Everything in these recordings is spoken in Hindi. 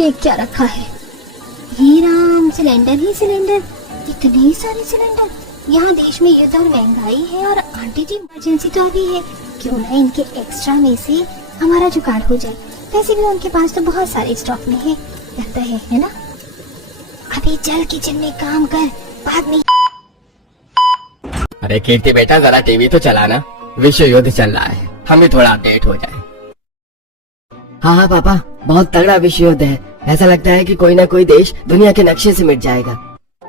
देख क्या रखा है। हे राम, सिलेंडर ही सिलेंडर, इतने सारे सिलेंडर। यहाँ देश में युद्ध और महंगाई है और आंटी जी इमरजेंसी तो अभी है, क्यों ना इनके एक्स्ट्रा में से हमारा जुगाड़ हो जाए। वैसे भी उनके पास तो बहुत सारे स्टॉक में है, लगता है ना। अभी चल किचन में काम कर, बाद में। अरे कीर्ति बेटा, जरा टीवी तो चलाना, विश्व युद्ध चल रहा है, हम भी थोड़ा अपडेट हो जाए। हाँ पापा, बहुत तगड़ा विश्व युद्ध है। ऐसा लगता है कि कोई ना कोई देश दुनिया के नक्शे से मिट जाएगा।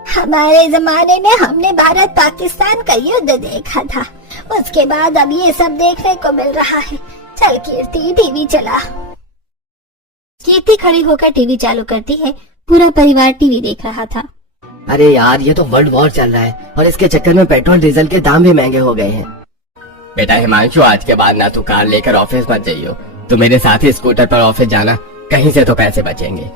हमारे जमाने में हमने भारत पाकिस्तान का युद्ध देखा था, उसके बाद अब ये सब देखने को मिल रहा है। चल कीर्ति, टीवी चला। कीर्ति खड़ी होकर टीवी चालू करती है। पूरा परिवार टीवी देख रहा था। अरे यार, ये तो वर्ल्ड वॉर चल रहा है और इसके चक्कर में पेट्रोल डीजल के दाम भी महंगे हो गए हैं। बेटा हिमांशु, आज के बाद ना तू कार लेकर ऑफिस मत जाइयो, तू मेरे साथ ही स्कूटर पर ऑफिस जाना, कहीं से तो पैसे बचेंगे।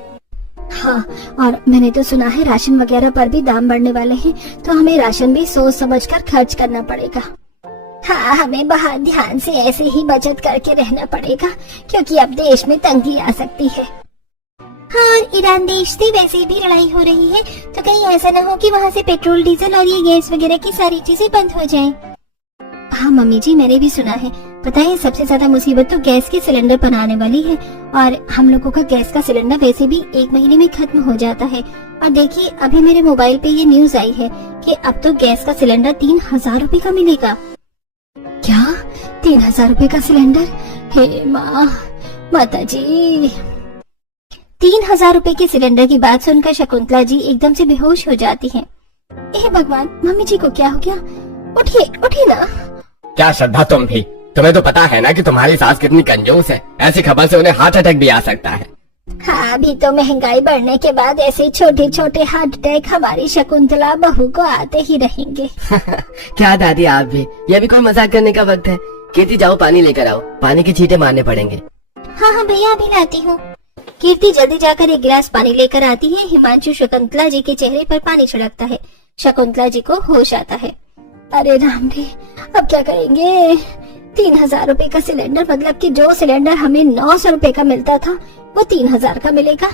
हाँ, और मैंने तो सुना है राशन वगैरह पर भी दाम बढ़ने वाले हैं, तो हमें राशन भी सोच समझकर खर्च करना पड़ेगा। हाँ, हमें बहुत ध्यान से ऐसे ही बचत करके रहना पड़ेगा, क्योंकि अब देश में तंगी आ सकती है। हाँ, ईरान देश से वैसे भी लड़ाई हो रही है, तो कहीं ऐसा न हो कि वहाँ से पेट्रोल डीजल और ये गैस वगैरह की सारी चीजें बंद हो जाएं। हाँ मम्मी जी, मैंने भी सुना है। पता है, सबसे ज्यादा मुसीबत तो गैस के सिलेंडर पर आने वाली है, और हम लोगों का गैस का सिलेंडर वैसे भी 1 महीने में खत्म हो जाता है। और देखिए, अभी मेरे मोबाइल पे ये न्यूज आई है कि अब तो गैस का सिलेंडर 3000 रूपए का मिलेगा। क्या 3000 रूपए का सिलेंडर? हे माँ, माता जी। 3000 रूपए के सिलेंडर की बात सुनकर शकुंतला जी एकदम से बेहोश हो जाती हैं। हे भगवान, मम्मी जी को क्या हो गया? उठिए उठिए ना। क्या श्रद्धा, तुम भी? तुम्हें तो पता है ना कि तुम्हारी सास कितनी कंजूस है, ऐसी खबर से उन्हें हार्ट अटैक भी आ सकता है। हाँ, अभी तो महंगाई बढ़ने के बाद ऐसे छोटे छोटे हार्ट अटैक हमारी शकुंतला बहू को आते ही रहेंगे। क्या दादी, आप भी? ये भी कोई मजाक करने का वक्त है? कीर्ति जाओ, पानी लेकर आओ, पानी के छींटे मारने पड़ेंगे। हाँ हाँ भैया, अभी लाती हूँ। कीर्ति जल्दी जाकर एक गिलास पानी लेकर आती है। हिमांशु शकुंतला जी के चेहरे पर पानी छिड़कता है। शकुंतला जी को होश आता है। अरे राम रे, अब क्या करेंगे? 3000 रूपए का सिलेंडर, मतलब कि जो सिलेंडर हमें 900 रूपए का मिलता था वो 3000 का मिलेगा।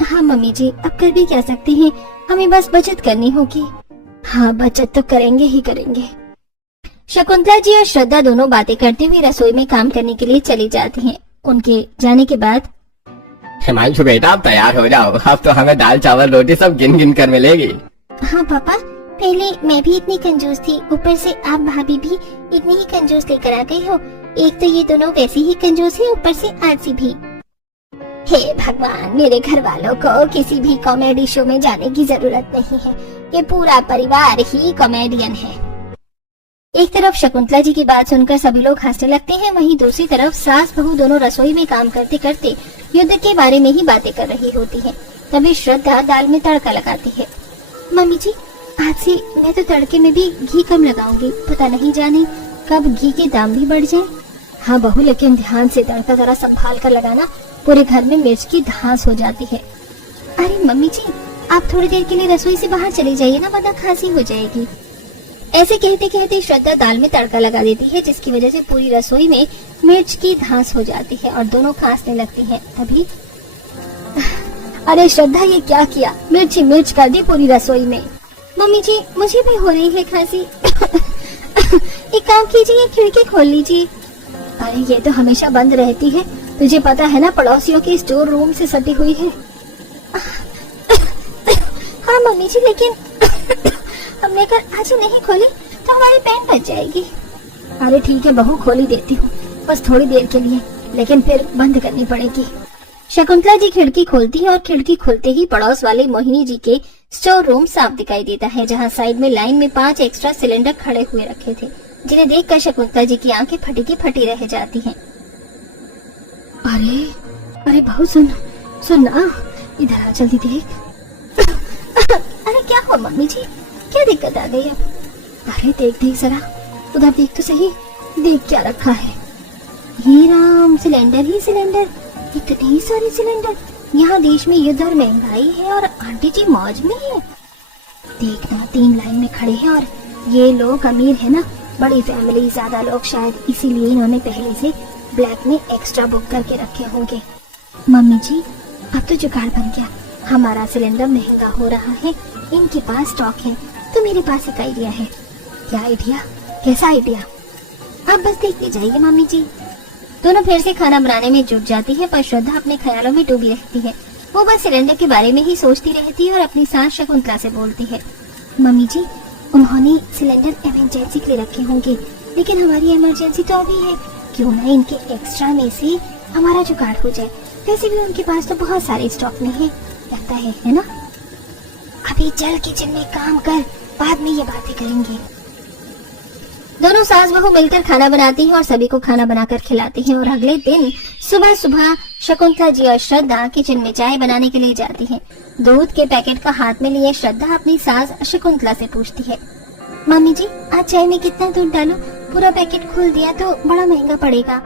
हाँ मम्मी जी, अब कर भी क्या सकते हैं, हमें बस बचत करनी होगी। हाँ, बचत तो करेंगे ही करेंगे। शकुंतला जी और श्रद्धा दोनों बातें करते हुए रसोई में काम करने के लिए चली जाती हैं। उनके जाने के बाद हिमांशु बेटा, आप तैयार हो जाओ, अब तो हमें दाल चावल रोटी सब गिन गिन कर मिलेगी। हाँ पापा, पहले मैं भी इतनी कंजूस थी, ऊपर से आप भाभी भी इतनी ही कंजूस लेकर आ गई हो। एक तो ये दोनों वैसे ही कंजूस है, ऊपर से आरसी भी। हे भगवान, मेरे घर वालों को किसी भी कॉमेडी शो में जाने की जरूरत नहीं है, ये पूरा परिवार ही कॉमेडियन है। एक तरफ शकुंतला जी की बात सुनकर सभी लोग हंसने लगते हैं, वहीं दूसरी तरफ सास बहू दोनों रसोई में काम करते करते युद्ध के बारे में ही बातें कर रही होती हैं। तभी श्रद्धा दाल में तड़का लगाती है। मम्मी जी, आज से मैं तो तड़के में भी घी कम लगाऊंगी, पता नहीं जाने कब घी के दाम भी बढ़ जाए। हाँ बहू, लेकिन ध्यान से तड़का जरा संभाल कर लगाना, पूरे घर में मिर्च की धांस हो जाती है। अरे मम्मी जी, आप थोड़ी देर के लिए रसोई से बाहर चले जाइए ना, वरना खांसी हो जाएगी। ऐसे कहते कहते श्रद्धा दाल में तड़का लगा देती है, जिसकी वजह से पूरी रसोई में मिर्च की धांस हो जाती है और दोनों खांसने लगती हैं। तभी अरे श्रद्धा, ये क्या किया? मिर्च ही मिर्च कर दी पूरी रसोई में। मम्मी जी, मुझे भी हो रही है खांसी। एक काम कीजिए, खिड़की खोल लीजिए। अरे ये तो हमेशा बंद रहती है, तुझे पता है ना, पड़ोसियों के स्टोर रूम से सटी हुई है। हाँ मम्मी जी, लेकिन हमने अगर आज नहीं खोली तो हमारी पैन बच जाएगी। अरे ठीक है बहू, खोली देती हूँ, बस थोड़ी देर के लिए, लेकिन फिर बंद करनी पड़ेगी। शकुंतला जी खिड़की खोलती है और खिड़की खुलते ही पड़ोस वाले मोहिनी जी के स्टोर रूम साफ दिखाई देता है, जहाँ साइड में लाइन में 5 एक्स्ट्रा सिलेंडर खड़े हुए रखे थे, जिन्हें देखकर शकुंतला जी की आंखें फटी की फटी रह जाती हैं। अरे अरे बहू, सुन सुन ना, इधर आ, जल्दी देख। अरे क्या हुआ मम्मी जी, क्या दिक्कत आ गई अब? अरे देख देख जरा, उधर देख तो सही, देख क्या रखा है। हे राम, सिलेंडर ही सिलेंडर, इतने सारे सिलेंडर। यहाँ देश में युद्ध और महंगाई है और आंटी जी मौज में है। देखना, 3 लाइन में खड़े हैं और ये लोग अमीर है ना, बड़ी फैमिली, ज्यादा लोग, शायद इसीलिए इन्होंने पहले से ब्लैक में एक्स्ट्रा बुक करके रखे होंगे। मम्मी जी, अब तो जुगाड़ बन गया, हमारा सिलेंडर महंगा हो रहा है, इनके पास स्टॉक है तो मेरे पास एक आइडिया है। क्या आइडिया? कैसा आइडिया? आप बस देखते जाइए मम्मी जी। दोनों फिर से खाना बनाने में जुट जाती है, पर श्रद्धा अपने ख्यालों में डूबी रहती है। वो बस सिलेंडर के बारे में ही सोचती रहती है और अपनी सास शकुंतला से बोलती है, मम्मी जी उन्होंने सिलेंडर इमरजेंसी के लिए रखे होंगे, लेकिन हमारी इमरजेंसी तो अभी है, क्यों ना इनके एक्स्ट्रा में से हमारा जुगाड़ हो जाए। वैसे भी उनके पास तो बहुत सारे स्टॉक में है, लगता है ना? अभी चल किचन में काम कर, बाद में ये बातें करेंगे। दोनों सास बहू मिलकर खाना बनाती हैं और सभी को खाना बनाकर खिलाती हैं। और अगले दिन सुबह सुबह शकुंतला जी और श्रद्धा किचन में चाय बनाने के लिए जाती हैं। दूध के पैकेट का हाथ में लिए श्रद्धा अपनी सास शकुंतला से पूछती है, मम्मी जी आज चाय में कितना दूध डालूं? पूरा पैकेट खोल दिया तो बड़ा महंगा पड़ेगा।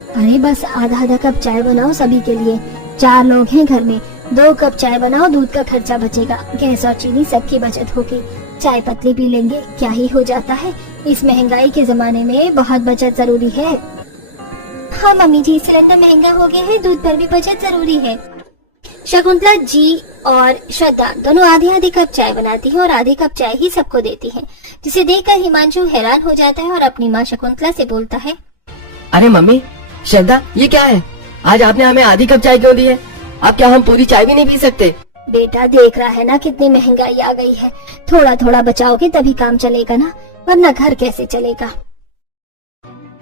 अरे बस आधा आधा कप चाय बनाओ सभी के लिए, 4 लोग हैं घर में, 2 कप चाय बनाओ, दूध का खर्चा बचेगा, गैस और चीनी सबकी बचत होगी, चाय पतली पी लेंगे, क्या ही हो जाता है, इस महंगाई के जमाने में बहुत बचत जरूरी है। हाँ मम्मी जी, सिलेंडर महंगा हो गया है, दूध पर भी बचत जरूरी है। शकुंतला जी और श्रद्धा दोनों आधी आधी कप चाय बनाती हैं और आधी कप चाय ही सबको देती हैं, जिसे देखकर हिमांशु हैरान हो जाता है और अपनी माँ शकुंतला से बोलता है, अरे मम्मी, श्रद्धा ये क्या है? आज आपने हमें आधी कप चाय क्यों दी है? अब क्या हम पूरी चाय भी नहीं पी सकते? बेटा देख रहा है ना कितनी महंगाई आ गई है, थोड़ा थोड़ा बचाओगे तभी काम चलेगा ना, वरना घर कैसे चलेगा?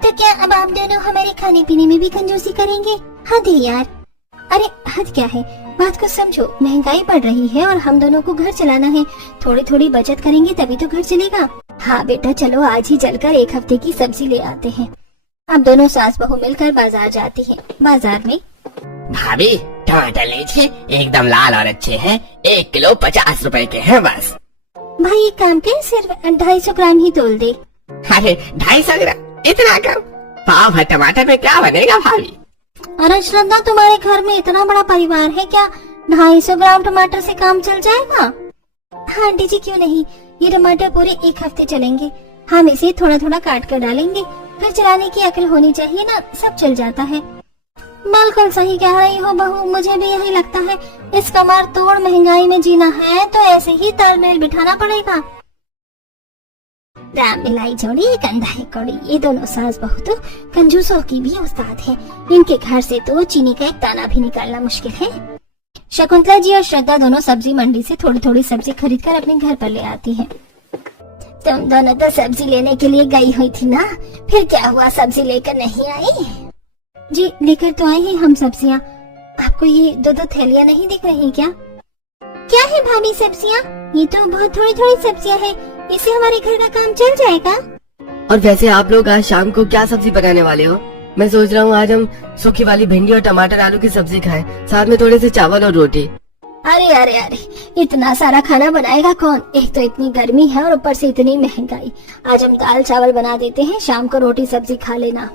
तो क्या अब आप दोनों हमारे खाने पीने में भी कंजूसी करेंगे? हद है यार। अरे हद क्या है, बात को समझो, महंगाई बढ़ रही है और हम दोनों को घर चलाना है, थोड़ी थोड़ी बचत करेंगे तभी तो घर चलेगा। हाँ बेटा चलो आज ही चलकर 1 हफ्ते की सब्जी ले आते हैं। अब दोनों सास बहू मिलकर बाजार जाती हैं। बाजार में, भाभी टमाटर लीजिए, एकदम लाल और अच्छे हैं, 1 किलो 50 रुपए के हैं बस। भाई एक काम कर, सिर्फ 250 ग्राम ही तोल दे। अरे 250 ग्राम, इतना कम? पाव भर टमाटर में क्या बनेगा भाभी? अरे श्रद्धा तुम्हारे घर में इतना बड़ा परिवार है क्या, 250 ग्राम टमाटर से काम चल जाएगा? हाँ आंटी जी क्यों नहीं, ये टमाटर पूरे 1 हफ्ते चलेंगे, हम इसे थोड़ा थोड़ा काट कर डालेंगे, घर चलाने की अकल होनी चाहिए ना, सब चल जाता है। बिल्कुल सही कह रही हो बहू, मुझे भी यही लगता है, इस कमर तोड़ महंगाई में जीना है तो ऐसे ही तालमेल बिठाना पड़ेगा। राम मिलाई जोड़ी कंधा है कौड़ी, ये दोनों सास बहू तो कंजूसों की भी उस्ताद है, इनके घर से तो चीनी का एक दाना भी निकालना मुश्किल है। शकुंतला जी और श्रद्धा दोनों सब्जी मंडी से थोड़ी थोड़ी सब्जी खरीद कर अपने घर पर ले आती हैं। तुम दोनों तो सब्जी लेने के लिए गई हुई थी ना, फिर क्या हुआ, सब्जी लेकर नहीं आई? जी लेकर तो आए हैं हम सब्जियाँ, आपको ये 2-2 थैलियाँ नहीं दिख रही क्या? क्या है भाभी सब्जियाँ? ये तो बहुत थोड़ी थोड़ी सब्जियाँ हैं, इससे हमारे घर का काम चल जाएगा। और वैसे आप लोग आज शाम को क्या सब्जी बनाने वाले हो? मैं सोच रहा हूँ आज हम सूखी वाली भिंडी और टमाटर आलू की सब्जी खाएं, साथ में थोड़े से चावल और रोटी। अरे अरे अरे, इतना सारा खाना बनाएगा कौन? एक तो इतनी गर्मी है और ऊपर से इतनी महंगाई। आज हम दाल चावल बना देते हैं, शाम को रोटी सब्जी खा लेना।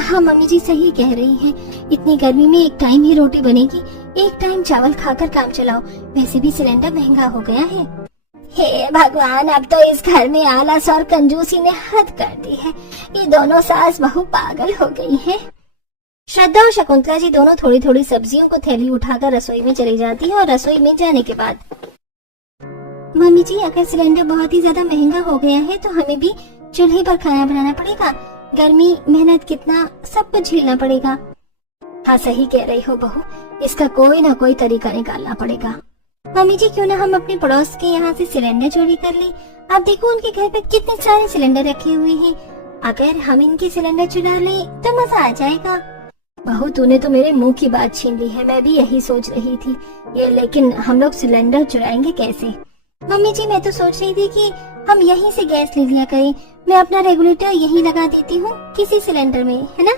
हाँ मम्मी जी सही कह रही हैं, इतनी गर्मी में एक टाइम ही रोटी बनेगी, एक टाइम चावल खाकर काम चलाओ, वैसे भी सिलेंडर महंगा हो गया है। हे भगवान, अब तो इस घर में आलस और कंजूसी ने हद कर दी है, ये दोनों सास बहू पागल हो गई हैं। श्रद्धा और शकुंतला जी दोनों थोड़ी थोड़ी सब्जियों को थैली उठाकर रसोई में चली जाती है और रसोई में जाने के बाद, मम्मी जी अगर सिलेंडर बहुत ही ज्यादा महंगा हो गया है तो हमें भी चूल्हे पर खाना बनाना पड़ेगा, गर्मी मेहनत कितना सब कुछ झेलना पड़ेगा। हाँ सही कह रही हो बहू, इसका कोई ना कोई तरीका निकालना पड़ेगा। मम्मी जी क्यों ना हम अपने पड़ोस के यहाँ से सिलेंडर चोरी कर ले, आप देखो उनके घर पे कितने सारे सिलेंडर रखे हुए हैं, अगर हम इनके सिलेंडर चुरा ले तो मजा आ जाएगा। बहू तूने तो मेरे मुंह की बात छीन ली है, मैं भी यही सोच रही थी ये, लेकिन हम लोग सिलेंडर चुराएंगे कैसे? मम्मी जी मैं तो सोच रही थी कि हम यहीं से गैस ले लिया करें, मैं अपना रेगुलेटर यहीं लगा देती हूँ किसी सिलेंडर में, है ना?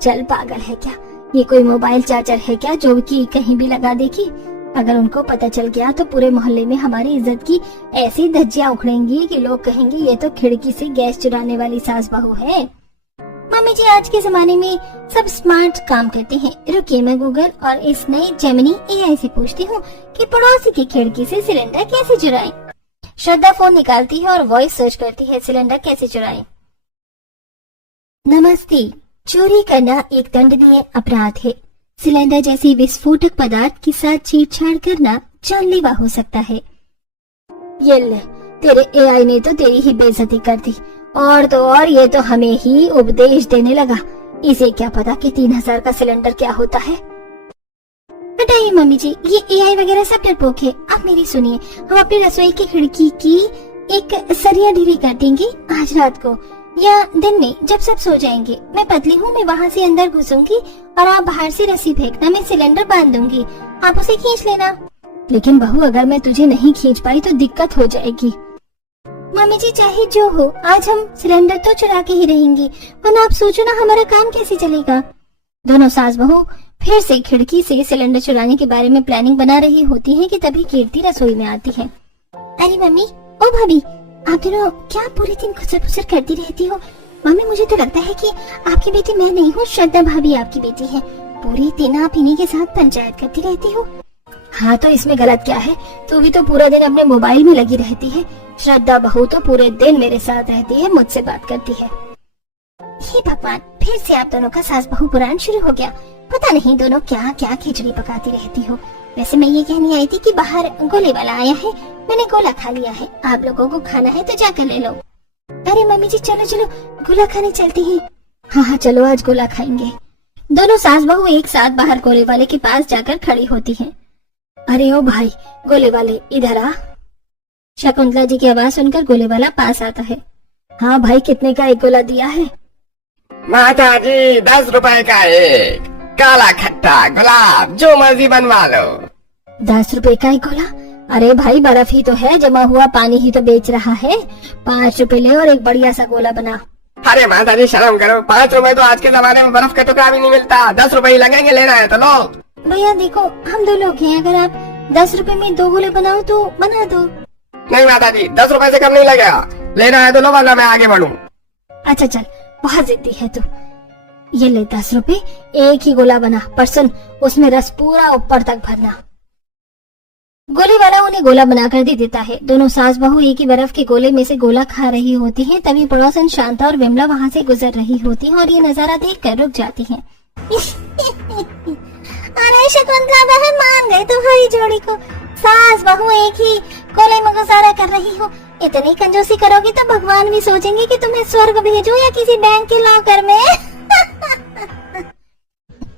चल पागल है क्या, ये कोई मोबाइल चार्जर है क्या जो कि कहीं भी लगा देगी? अगर उनको पता चल गया तो पूरे मोहल्ले में हमारी इज्जत की ऐसी धज्जियां उखड़ेंगी कि लोग कहेंगे ये तो खिड़की से गैस चुराने वाली सास बहू है। मम्मी जी आज के जमाने में सब स्मार्ट काम करते हैं, रुकिए मैं गूगल और इस नई जेमिनी एआई से पूछती हूँ कि पड़ोसी की खिड़की से सिलेंडर कैसे चुराएं। श्रद्धा फोन निकालती है और वॉइस सर्च करती है, सिलेंडर कैसे चुराएं। नमस्ते, चोरी करना एक दंडनीय अपराध है। सिलेंडर जैसी विस्फोटक पदार्थ के साथ छेड़छाड़ करना जानलेवा हो सकता है। ये ले, तेरे एआई ने तो तेरी ही बेइज्जती कर दी, और तो और ये तो हमें ही उपदेश देने लगा। इसे क्या पता कि 3000 का सिलेंडर क्या होता है। हटाइए मम्मी जी, ये एआई वगैरह सब डरपोक है। आप मेरी सुनिए, हम अपनी रसोई की खिड़की की एक सरिया ढीली कर देंगे आज रात को या दिन में जब सब सो जाएंगे। मैं पतली हूँ, मैं वहाँ से अंदर घुसूंगी और आप बाहर से रस्सी फेंकना, मैं सिलेंडर बांध दूंगी, आप उसे खींच लेना। लेकिन बहू, अगर मैं तुझे नहीं खींच पाई तो दिक्कत हो जाएगी। मम्मी जी, चाहे जो हो, आज हम सिलेंडर तो चुरा के ही रहेंगे, वरना आप सोचो ना हमारा काम कैसे चलेगा। दोनों सास बहू फिर से खिड़की से सिलेंडर चुराने के बारे में प्लानिंग बना रही होती हैं कि तभी कीर्ति रसोई में आती है। अरे मम्मी, ओ भाभी, आप दोनों क्या पूरे दिन खुसर फुसर करती रहती हो? मम्मी, मुझे तो लगता है कि आपकी बेटी मैं नहीं हूँ, श्रद्धा भाभी आपकी बेटी है। पूरे दिन आप इन्हीं के साथ पंचायत करती रहती हो। हाँ, तो इसमें गलत क्या है? तू भी तो पूरा दिन अपने मोबाइल में लगी रहती है। श्रद्धा बहू तो पूरे दिन मेरे साथ रहती है, मुझसे बात करती है। हे भगवान, फिर से आप दोनों का सास बहू पुराण शुरू हो गया। पता नहीं दोनों क्या क्या खिचड़ी पकाती रहती हो। वैसे मैं ये कहने आई थी कि बाहर गोले वाला आया है, मैंने गोला खा लिया है। आप लोगों को खाना है तो जाकर ले लो। अरे मम्मी जी, चलो चलो गोला खाने चलती हैं। हाँ हाँ चलो, आज गोला खाएंगे। दोनों सास बहू एक साथ बाहर गोले वाले के पास जाकर खड़ी होती हैं। अरे ओ भाई, गोले वाले इधर आ। शकुंतला जी की आवाज सुनकर गोले वाला पास आता है। हाँ भाई, कितने का एक गोला दिया है? माता जी, 10 रुपए का एक, काला खट्टा गुलाब, जो मर्जी बनवा लो। 10 रुपए का एक गोला? अरे भाई, बर्फ ही तो है, जमा हुआ पानी ही तो बेच रहा है। 5 रुपए ले और एक बढ़िया सा गोला बना। अरे माता जी, शर्म करो, 5 रुपए तो आज के जमाने में बर्फ का टुकड़ा भी नहीं मिलता। 10 रुपए ही लगेंगे, लेना है तो लो। भैया देखो, हम 2 लोग हैं, अगर आप 10 रुपए में 2 गोले बनाओ तो बना दो। नहीं माता जी, 10 रुपए से कम नहीं लगेगा, लेना है तो लो, वरना मैं आगे बढ़ूं। अच्छा चल, बहुत जिद्दी है तू। ये ले 10 रुपए, एक ही गोला बना, पर सुन, उसमें रस पूरा ऊपर तक भरना। गोले वाला उन्हें गोला बनाकर दे देता है। दोनों सास बहू एक ही बर्फ के गोले में से गोला खा रही होती हैं। तभी पड़ोसन शांता और विमला वहाँ से गुजर रही होती हैं और ये नजारा देखकर रुक जाती हैं। अरे शकुंतला बहन, मान गए तुम्हारी जोड़ी को। सास बहू एक ही गोले में गुजारा कर रही हो। इतनी कंजूसी करोगी तो भगवान भी सोचेंगे कि तुम्हें स्वर्ग भेजो या किसी बैंक के लॉकर में।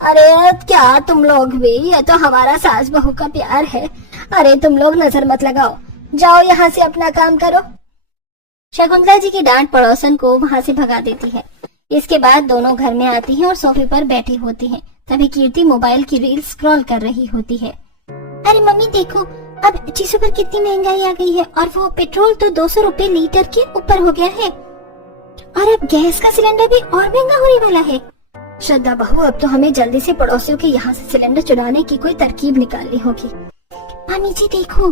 अरे क्या तुम लोग भी, ये तो हमारा सास बहू का प्यार है। अरे तुम लोग नजर मत लगाओ, जाओ यहाँ से अपना काम करो। शकुंतला जी की डांट पड़ोसन को वहाँ से भगा देती है। इसके बाद दोनों घर में आती हैं और सोफे पर बैठी होती हैं। तभी कीर्ति मोबाइल की रील स्क्रॉल कर रही होती है। अरे मम्मी देखो, अब चीजों पर कितनी महंगाई आ गई है, और वो पेट्रोल तो 200 रुपए लीटर के ऊपर हो गया है, और अब गैस का सिलेंडर भी और महंगा होने वाला है। श्रद्धा बहू, अब तो हमें जल्दी से पड़ोसियों के यहाँ से सिलेंडर चुराने की कोई तरकीब निकालनी होगी। मामी जी देखो,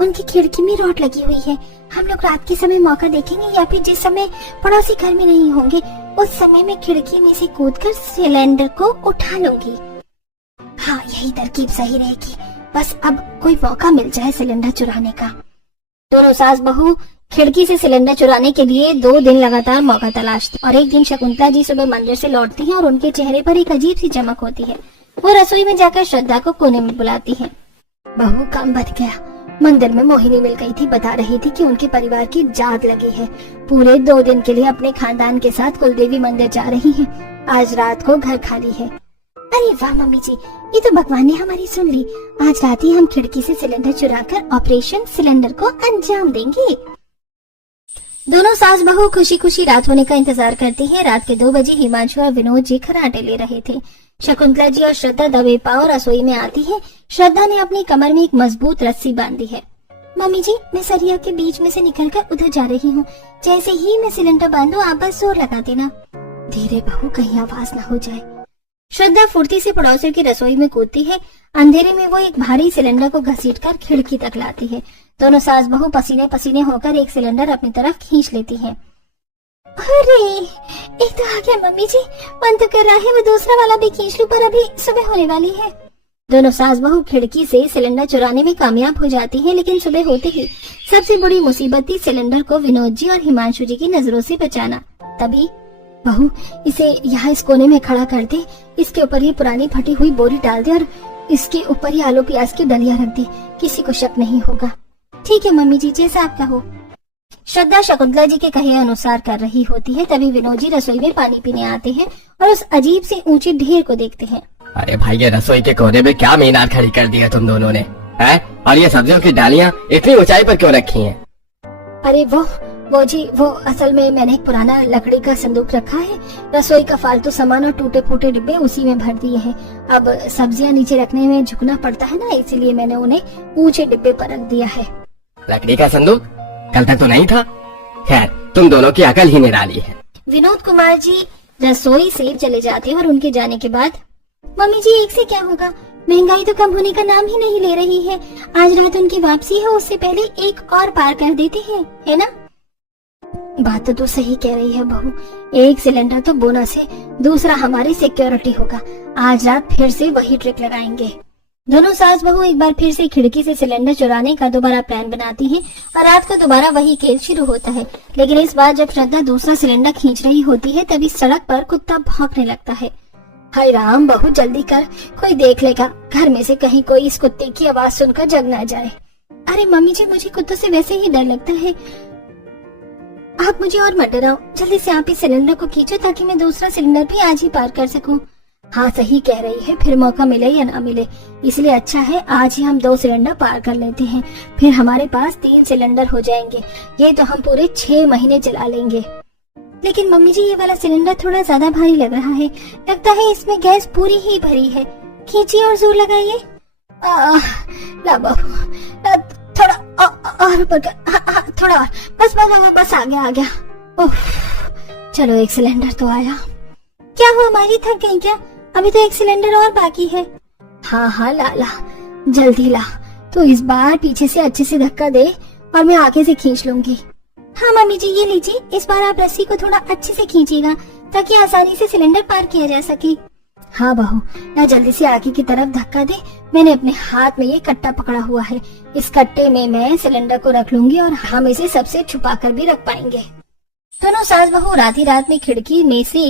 उनकी खिड़की में रॉड लगी हुई है। हम लोग रात के समय मौका देखेंगे, या फिर जिस समय पड़ोसी घर में नहीं होंगे उस समय मैं खिड़की में से कूदकर सिलेंडर को उठा लूंगी। हाँ, यही तरकीब सही रहेगी। बस अब कोई मौका मिल जाए सिलेंडर चुराने का। दोनों सास बहू खिड़की से सिलेंडर चुराने के लिए 2 दिन लगातार मौका तलाशती, और एक दिन शकुंतला जी सुबह मंदिर से लौटती हैं और उनके चेहरे पर एक अजीब सी चमक होती है। वो रसोई में जाकर श्रद्धा को कोने में बुलाती है। बहू, काम बच गया। मंदिर में मोहिनी मिल गई थी, बता रही थी कि उनके परिवार की जात लगी है। पूरे 2 दिन के लिए अपने खानदान के साथ कुलदेवी मंदिर जा रही हैं। आज रात को घर खाली है। अरे वाह मम्मी जी, ये तो भगवान ने हमारी सुन ली। आज रात ही हम खिड़की से सिलेंडर चुराकर ऑपरेशन सिलेंडर को अंजाम देंगे। दोनों सास बहू खुशी खुशी रात होने का इंतजार करती हैं। रात के 2 बजे हिमांशु और विनोद जी खर्राटे ले रहे थे। शकुंतला जी और श्रद्धा दबे पांव रसोई में आती है। श्रद्धा ने अपनी कमर में एक मजबूत रस्सी बांधी है। मम्मी जी, मैं सरिया के बीच में से निकलकर उधर जा रही हूँ। जैसे ही मैं सिलेंडर बांधूं, आप बस जोर लगा देना। धीरे बहू, कहीं आवाज न हो जाए। श्रद्धा फुर्ती से पड़ोसियों की रसोई में कूदती है। अंधेरे में वो एक भारी सिलेंडर को घसीटकर खिड़की तक लाती है। दोनों सास बहू पसीने पसीने होकर एक सिलेंडर अपनी तरफ खींच लेती है। अरे, एक तो आ गया मम्मी जी, मन तो कर रहा है वो दूसरा वाला भी खींच लूं, पर अभी सुबह होने वाली है। दोनों सास बहू खिड़की से सिलेंडर चुराने में कामयाब हो जाती हैं, लेकिन सुबह होते ही सबसे बड़ी मुसीबत थी सिलेंडर को विनोद जी और हिमांशु जी की नजरों से बचाना। तभी बहू, इसे यहाँ इस कोने में खड़ा कर दे, इसके ऊपर ये पुरानी फटी हुई बोरी डाल दे और इसके ऊपर ये आलू प्याज की डलिया रख दे, किसी को शक नहीं होगा। ठीक है मम्मी जी, जैसा आप कहो। श्रद्धा शकुंतला जी के कहे अनुसार कर रही होती है। तभी विनोद जी रसोई में पानी पीने आते हैं और उस अजीब से ऊंचे ढेर को देखते हैं। अरे भाई, ये रसोई के कोने में क्या मीनार खड़ी कर दी है तुम दोनों ने, हैं? और ये सब्जियों की डालियां इतनी ऊंचाई पर क्यों रखी हैं? अरे वो जी, वो असल में मैंने एक पुराना लकड़ी का संदूक रखा है, रसोई का फालतू सामान और टूटे फूटे डिब्बे उसी में भर दिए हैं। अब सब्जियां नीचे रखने में झुकना पड़ता है ना, इसीलिए मैंने उन्हें ऊंचे डिब्बे पर रख दिया है। लकड़ी का संदूक कल तक तो नहीं था। खैर, तुम दोनों की अकल ही निराली है। विनोद कुमार जी रसोई से चले जाते हैं और उनके जाने के बाद, मम्मी जी एक से क्या होगा, महंगाई तो कम होने का नाम ही नहीं ले रही है। आज रात उनकी वापसी है, उससे पहले एक और पार कर देते हैं, है ना? बात तो तू सही कह रही है बहू, एक सिलेंडर तो बोनस है, दूसरा हमारी सिक्योरिटी होगा। आज रात फिर से वही ट्रिक लगाएंगे। दोनों सास बहू एक बार फिर से खिड़की से सिलेंडर चुराने का दोबारा प्लान बनाती हैं और रात को दोबारा वही खेल शुरू होता है। लेकिन इस बार जब श्रद्धा दूसरा सिलेंडर खींच रही होती है तभी सड़क पर कुत्ता भौंकने लगता है। हाय राम, बहू जल्दी कर, कोई देख लेगा, घर में से कहीं कोई इस कुत्ते की आवाज सुनकर जग ना जाए। अरे मम्मी जी, मुझे कुत्तों से वैसे ही डर लगता है, आप मुझे और मत डराओ। जल्दी से आप इस सिलेंडर को खींचो ताकि मैं दूसरा सिलेंडर भी आज ही पार कर सकूं। हाँ सही कह रही है, फिर मौका मिले या ना मिले, इसलिए अच्छा है आज ही हम 2 सिलेंडर पार कर लेते हैं, फिर हमारे पास 3 सिलेंडर हो जाएंगे। ये तो हम पूरे 6 महीने चला लेंगे। लेकिन मम्मी जी, ये वाला सिलेंडर थोड़ा ज्यादा भारी लग रहा है, लगता है इसमें गैस पूरी ही भरी है। खींचिए और जोर लगाइए। थोड़ा और ऊपर, थोड़ा और, बस आ गया। ओह, चलो एक सिलेंडर तो आया। क्या हुआ मारी, थक गई क्या? अभी तो एक सिलेंडर और बाकी है। हाँ ला जल्दी ला। तो इस बार पीछे से अच्छे से धक्का दे और मैं आगे से खींच लूंगी। हाँ मम्मी जी, ये लीजिए, इस बार आप रस्सी को थोड़ा अच्छे से खींचिएगा ताकि आसानी से सिलेंडर पार किया जा सके। हाँ बहू, ना जल्दी से आगे की तरफ धक्का दे। मैंने अपने हाथ में ये कट्टा पकड़ा हुआ है, इस कट्टे में मैं सिलेंडर को रख लूंगी और हम इसे सबसे छुपा कर भी रख पाएंगे। दोनों सास बहू रात ही रात में खिड़की में से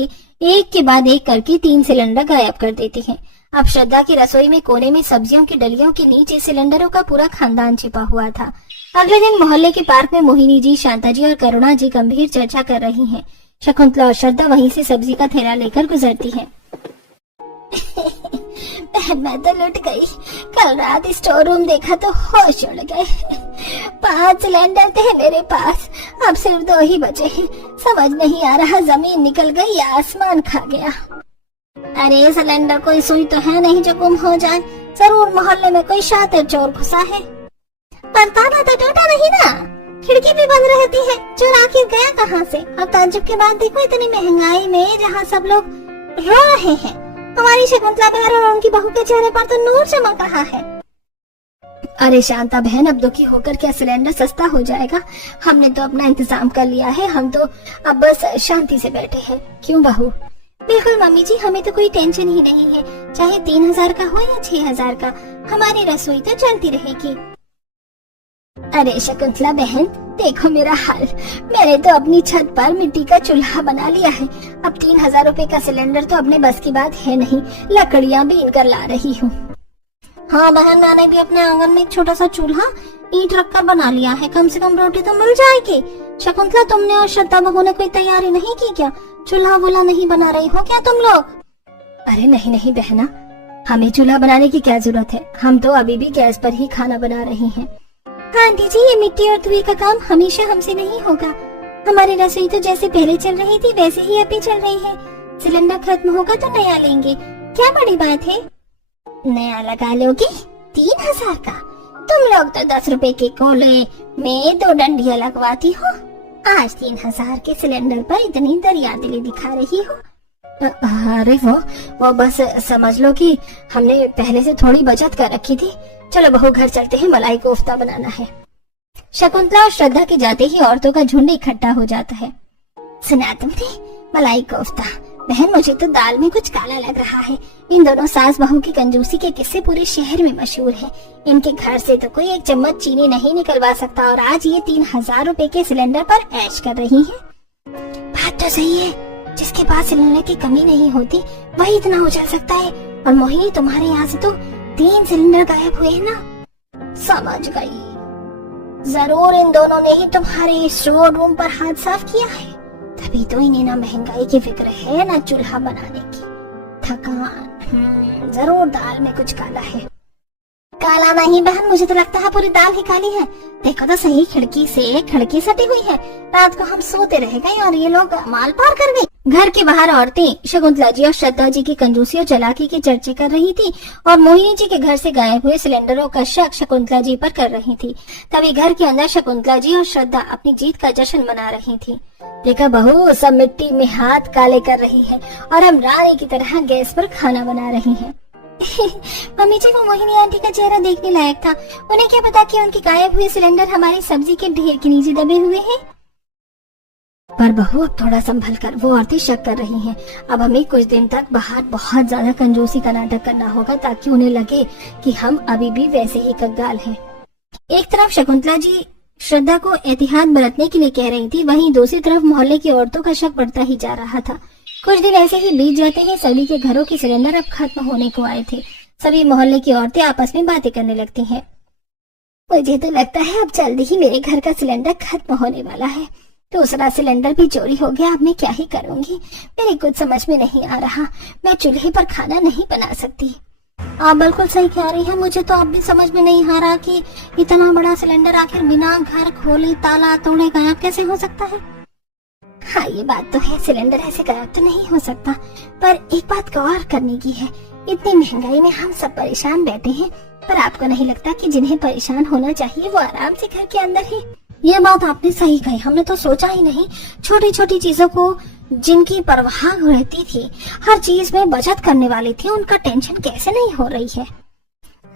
एक के बाद एक करके 3 सिलेंडर गायब कर देते हैं। अब श्रद्धा की रसोई में कोने में सब्जियों की डलियों के नीचे सिलेंडरों का पूरा खानदान छिपा हुआ था। अगले दिन मोहल्ले के पार्क में मोहिनी जी, शांता जी और करुणा जी गंभीर चर्चा कर रही हैं। शकुंतला और श्रद्धा वहीं से सब्जी का थैला लेकर गुजरती हैं। बहन मैं तो लुट गई, कल रात स्टोर रूम देखा तो होश उड़ गए। 5 सिलेंडर थे मेरे पास, अब सिर्फ 2 ही बचे हैं। समझ नहीं आ रहा जमीन निकल गई या आसमान खा गया। अरे सिलेंडर कोई सुई तो है नहीं जो गुम हो जाए, जरूर मोहल्ले में कोई शातिर चोर घुसा है। पर ताला तो टूटा नहीं ना, खिड़की भी बंद रहती है, चोर आखिर गया कहाँ से? और ताज्जुब के बाद देखो, इतनी महंगाई में जहाँ सब लोग रो रहे हैं, हमारी शकुंतला बहन और उनकी बहू के चेहरे पर तो नूर चमक रहा है। अरे शांता बहन, अब दुखी होकर क्या सिलेंडर सस्ता हो जाएगा? हमने तो अपना इंतजाम कर लिया है, हम तो अब बस शांति से बैठे हैं। क्यों बहू? बिल्कुल मम्मी जी, हमें तो कोई टेंशन ही नहीं है, चाहे 3000 का हो या 6000 का, हमारी रसोई तो चलती रहेगी। अरे शकुंतला बहन, देखो मेरा हाल, मैंने तो अपनी छत पर मिट्टी का चूल्हा बना लिया है। अब 3000 रुपए का सिलेंडर तो अपने बस की बात है नहीं, लकड़ियाँ बीन कर ला रही हूँ। हाँ बहन, मैंने भी अपने आंगन में एक छोटा सा चूल्हा ईंट रखकर बना लिया है, कम से कम रोटी तो मिल जाएगी। शकुंतला, तुमने और श्रद्धा बहू ने कोई तैयारी नहीं की क्या? चूल्हा वूल्हा नहीं बना रही हो क्या तुम लोग? अरे नहीं बहना, हमें चूल्हा बनाने की क्या जरूरत है, हम तो अभी भी गैस पर ही खाना बना रही हैं। आंटी जी, ये मिट्टी और धुएं का काम हमेशा हमसे नहीं होगा। हमारी रसोई तो जैसे पहले चल रही थी वैसे ही अभी चल रही है। सिलेंडर खत्म होगा तो नया लेंगे, क्या बड़ी बात है? नया लगा लोगे? 3000 का? तुम लोग तो 10 रुपए के कोले में 2 डंडियां लगवाती हो, आज 3000 के सिलेंडर पर इतनी दरियादिली दिखा रही हो। अरे वो बस समझ लो कि हमने पहले से थोड़ी बचत कर रखी थी। चलो बहू, घर चलते हैं, मलाई कोफ्ता बनाना है। शकुंतला और श्रद्धा के जाते ही औरतों का झुंड इकट्ठा हो जाता है। सुना तुमने? मलाई कोफ्ता? बहन, मुझे तो दाल में कुछ काला लग रहा है। इन दोनों सास बहू की कंजूसी के किस्से पूरे शहर में मशहूर है। इनके घर से तो कोई 1 चम्मच चीनी नहीं निकलवा सकता और आज ये 3000 रुपए के सिलेंडर पर ऐश कर रही है। बात तो सही है, जिसके पास सिलेंडर की कमी नहीं होती वही इतना उछल सकता है। और मोहिनी, तुम्हारे यहाँ से तो 3 सिलेंडर गायब हुए हैं ना। समझ गई, जरूर इन दोनों ने ही तुम्हारे स्टोर रूम पर हाथ साफ किया है, तभी तो इन्हें ना महंगाई की फिक्र है ना चूल्हा बनाने की। थकान, जरूर दाल में कुछ काला है। काला नहीं बहन, मुझे तो लगता है पूरी दाल ही काली है। देखो तो सही, खिड़की से खिड़की सटी हुई है। रात को हम सोते रह गए और ये लोग माल पार कर गए। घर के बाहर औरतें शकुंतला जी और श्रद्धा जी की कंजूसी और चालाकी की चर्चा कर रही थी और मोहिनी जी के घर से गायब हुए सिलेंडरों का शक शकुंतला जी पर कर रही थी। तभी घर के अंदर शकुंतला जी और श्रद्धा अपनी जीत का जश्न मना रही थी। देखा बहू, सब मिट्टी में हाथ काले कर रही है और हम रानी की तरह गैस पर खाना बना रही हैं। मम्मी जी, वो मोहिनी आंटी का चेहरा देखने लायक था। उन्हें क्या पता कि उनके गायब हुए सिलेंडर हमारी सब्जी के ढेर के नीचे दबे हुए हैं। पर बहू, अब थोड़ा संभल कर, वो औरतें शक कर रही हैं। अब हमें कुछ दिन तक बाहर बहुत ज्यादा कंजूसी का नाटक करना होगा ताकि उन्हें लगे कि हम अभी भी वैसे ही कंगाल हैं। एक तरफ शकुंतला जी श्रद्धा को एहतियात बरतने के लिए कह रही थी, वहीं दूसरी तरफ मोहल्ले की औरतों का शक बढ़ता ही जा रहा था। कुछ दिन ऐसे ही बीत जाते हैं। सभी के घरों के सिलेंडर अब खत्म होने को आए थे। सभी मोहल्ले की औरतें आपस में बातें करने लगती हैं। मुझे तो लगता है अब जल्दी ही मेरे घर का सिलेंडर खत्म होने वाला है। दूसरा सिलेंडर भी चोरी हो गया। अब मैं क्या ही करूंगी, मेरे कुछ समझ में नहीं आ रहा। मैं चूल्हे पर खाना नहीं बना सकती। आप बिल्कुल सही कह रही हैं। मुझे तो अब भी समझ में नहीं आ रहा कि इतना बड़ा सिलेंडर आखिर बिना घर खोले ताला तोड़े गायब कैसे हो सकता है। हाँ, ये बात तो है, सिलेंडर ऐसे गायब तो नहीं हो सकता। पर एक बात गौर करने की है, इतनी महंगाई में हम सब परेशान बैठे हैं, पर आपको नहीं लगता कि जिन्हें परेशान होना चाहिए वो आराम से घर के अंदर है? ये बात आपने सही कही, हमने तो सोचा ही नहीं। छोटी छोटी चीजों को जिनकी परवाह रहती थी, हर चीज में बचत करने वाली थी, उनका टेंशन कैसे नहीं हो रही है।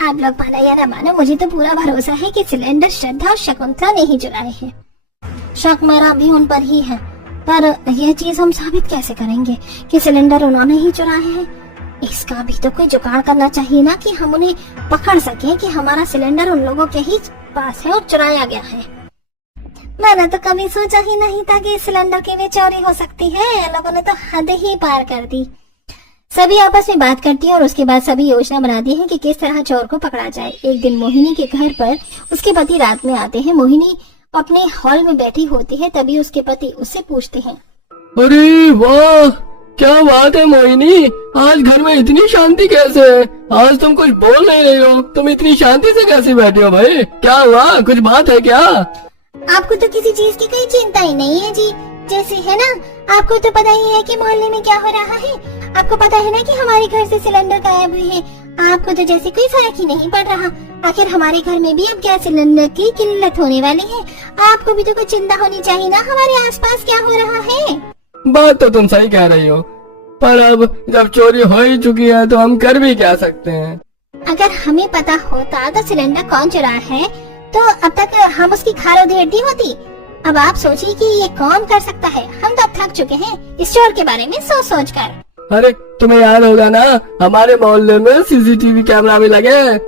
आप लोग मानो या ना मानो, मुझे तो पूरा भरोसा है कि सिलेंडर श्रद्धा और शकुंतला ने ही चुराए हैं। शक मेरा भी उन पर ही है, पर यह चीज हम साबित कैसे करेंगे कि सिलेंडर उन्होंने ही चुराए हैं? इसका भी तो कोई जुगाड़ करना चाहिए ना, कि हम उन्हें पकड़ सके कि हमारा सिलेंडर उन लोगों के ही पास है और चुराया गया है। मैंने तो कभी सोचा ही नहीं था कि सिलेंडर की भी चोरी हो सकती है। लोगों ने तो हद ही पार कर दी। सभी आपस में बात करती है और उसके बाद सभी योजना बनाती है कि किस तरह चोर को पकड़ा जाए। एक दिन मोहिनी के घर पर उसके पति रात में आते हैं। मोहिनी अपने हॉल में बैठी होती है, तभी उसके पति उससे पूछते हैं, अरे वाह, क्या बात है मोहिनी, आज घर में इतनी शांति कैसे है? आज तुम कुछ बोल नहीं रही हो, तुम इतनी शांति से कैसे बैठे हो भाई? क्या हुआ, कुछ बात है क्या? आपको तो किसी चीज की कोई चिंता ही नहीं है जी। जैसे है ना, आपको तो पता ही है कि मोहल्ले में क्या हो रहा है। आपको पता है ना कि हमारे घर से सिलेंडर गायब हुए हैं। आपको तो जैसे कोई फर्क ही नहीं पड़ रहा। आखिर हमारे घर में भी अब गैस सिलेंडर की किल्लत होने वाली है। आपको भी तो कुछ चिंता होनी चाहिए ना, हमारे आसपास क्या हो रहा है। बात तो तुम सही कह रही हो, पर अब जब चोरी हो ही चुकी है तो हम कर भी क्या सकते हैं। अगर हमें पता होता तो सिलेंडर कौन चुराया है, तो अब तक हम उसकी खाल उधेड़ती होती। अब आप सोचिए कि ये कौन कर सकता है। हम तो अब थक चुके हैं इस चोर के बारे में सोच सोच कर। अरे तुम्हें याद होगा ना, हमारे मोहल्ले में सीसीटीवी कैमरा भी लगे हैं।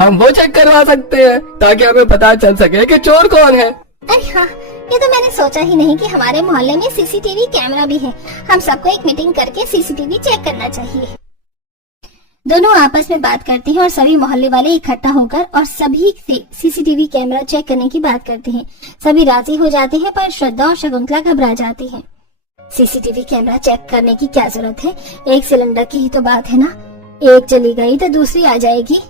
हम वो चेक करवा सकते हैं ताकि हमें पता चल सके कि चोर कौन है। अरे हाँ, ये तो मैंने सोचा ही नहीं कि हमारे मोहल्ले में सीसीटीवी कैमरा भी है। हम सबको एक मीटिंग करके सीसीटीवी चेक करना चाहिए। दोनों आपस में बात करते हैं और सभी मोहल्ले वाले इकट्ठा होकर और सभी से सीसीटीवी कैमरा चेक करने की बात करते हैं। सभी राजी हो जाते हैं, पर श्रद्धा और शकुंतला घबरा जाती हैं। सीसीटीवी कैमरा चेक करने की क्या जरूरत है, एक सिलेंडर की ही तो बात है ना। एक चली गई तो दूसरी आ जाएगी।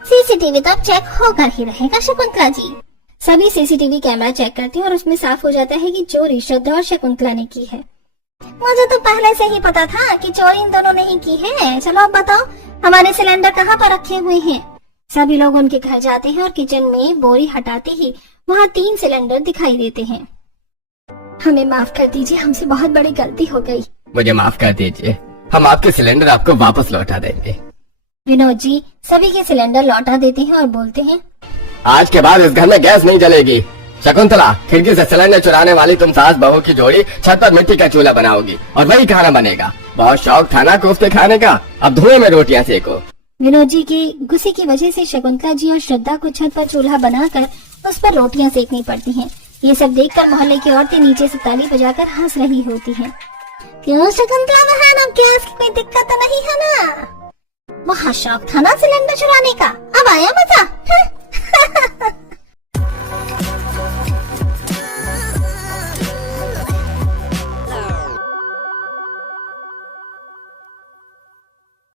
सीसीटीवी तो अब चेक होकर ही रहेगा शकुंतला जी। सभी सीसीटीवी कैमरा चेक करते हैं और उसमें साफ हो जाता है कि चोरी श्रद्धा और शकुंतला ने की है। मुझे तो पहले से ही पता था कि चोरी इन दोनों ने ही की है। चलो अब बताओ, हमारे सिलेंडर कहाँ पर रखे हुए हैं? सभी लोग उनके घर जाते हैं और किचन में बोरी हटाते ही वहाँ 3 सिलेंडर दिखाई देते हैं। हमें माफ कर दीजिए, हमसे बहुत बड़ी गलती हो गई। मुझे माफ कर दीजिए, हम आपके सिलेंडर आपको वापस लौटा देंगे। विनोद जी सभी के सिलेंडर लौटा देते हैं और बोलते हैं, आज के बाद इस घर में गैस नहीं जलेगी। शकुंतला, खिड़की से सिलेंडर चुराने वाली तुम सास बहू की जोड़ी छत पर मिट्टी का चूल्हा बनाओगी और वही खाना बनेगा। बहुत शौक था ना कोफ्ते खाने का, अब धुएं में रोटियां सेको। विनोद जी के गुस्से की वजह से शकुंतला जी और श्रद्धा को छत पर चूल्हा बनाकर उस पर रोटियां सेकनी पड़ती हैं। ये सब देखकर मोहल्ले की औरतें नीचे से ताली बजाकर हंस रही होती हैं। क्यों शकुंतला बहन, अब गैस की कोई दिक्कत तो नहीं है ना? वहाँ शौक था ना सिलेंडर चुराने का, अब आया मजा।